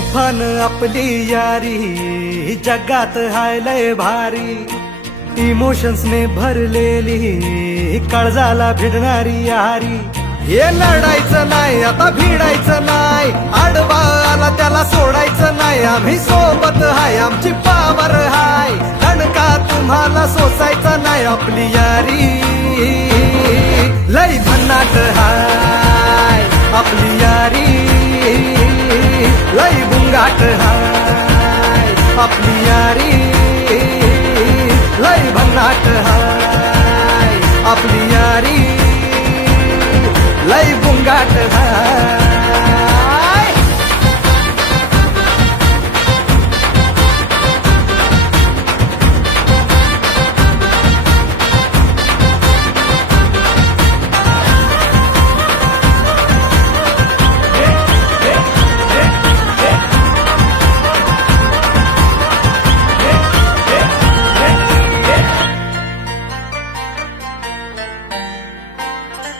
तुफान आपली यारी जगात हाय लय भारी, इमोशन्स ने भरलेली काळजाला भिडणारी यारी. हे लढायचं नाही आता भिडायचं नाही, आडवा आला त्याला सोडायचं नाही. आम्ही सोबत हाय आमची पावर हाय, दणका तुम्हाला सोसायचा नाही. आपली यारी लय भन्नाट हाय, आपली यारी लय बुंगाट हाय. आपली यारी लय भन्नाट हाय, आपली यारी लय बुंगाट हाय.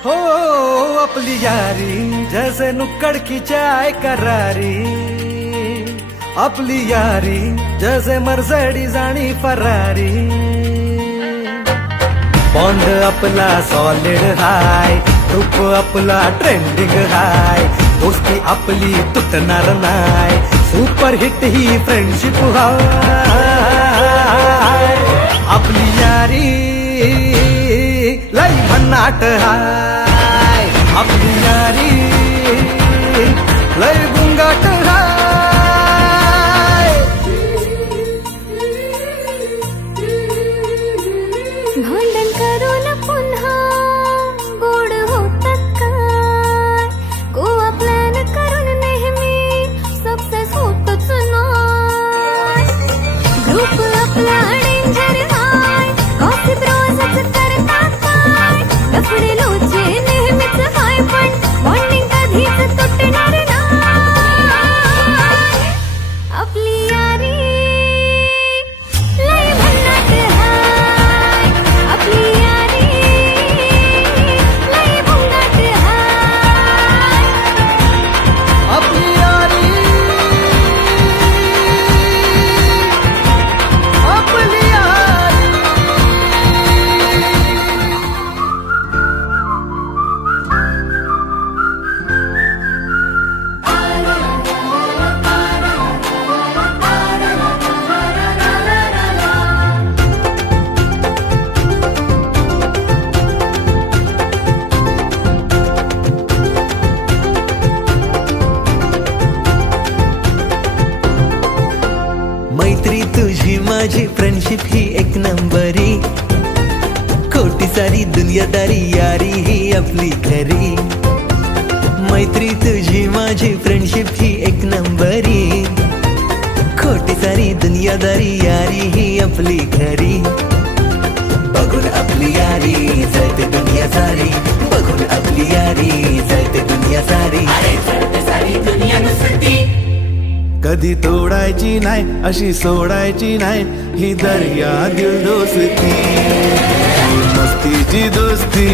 हो आपली यारी जैसे नुक्कड़ की चाय करारी, आपली यारी जैसे मर्सिडीज आणि फरारी. बॉन्ड आपला सॉलिड हाय, ग्रुप आपला ट्रेंडिंग हाय. दोस्ती आपली तुटणार नाय, सुपर हिट ही फ्रेंडशिप हाय. आपली यारी लय भन्नाट हाय, आपली यारी लय बुंगाट हाय. भांडण करून पुन्हा गोड होतात काय, गोवा प्लॅन करून नेहमी सक्सेस होतच नाही. ग्रुप आपला डेंजर हाय, गॉसिप रोजच करतात काय. लफडे लोचे नेहमीच हाय, पण बॉन्डिंग कधीच तुटणार नाही. आपली यारी लय भन्नाट हाय, आपली यारी लय बुंगाट हाय. आपली यारी आपली यारी. मैत्री तुझी माझी फ्रेंडशिप ही एक नंबरी, खोटी सारी दुनियादारी यारी ही आपली खरी. मैत्री तुझी माझी फ्रेंडशिप ही एक नंबरी, खोटी सारी दुनियादारी यारी ही आपली खरी. बघून आपली यारी जळते दुनिया सारी, बघून आपली यारी जळते दुनिया सारी. कधी तोडायची नाही अशी सोडायची नाही, ही दर्या दिल दोस्ती, मस्तीची दोस्ती.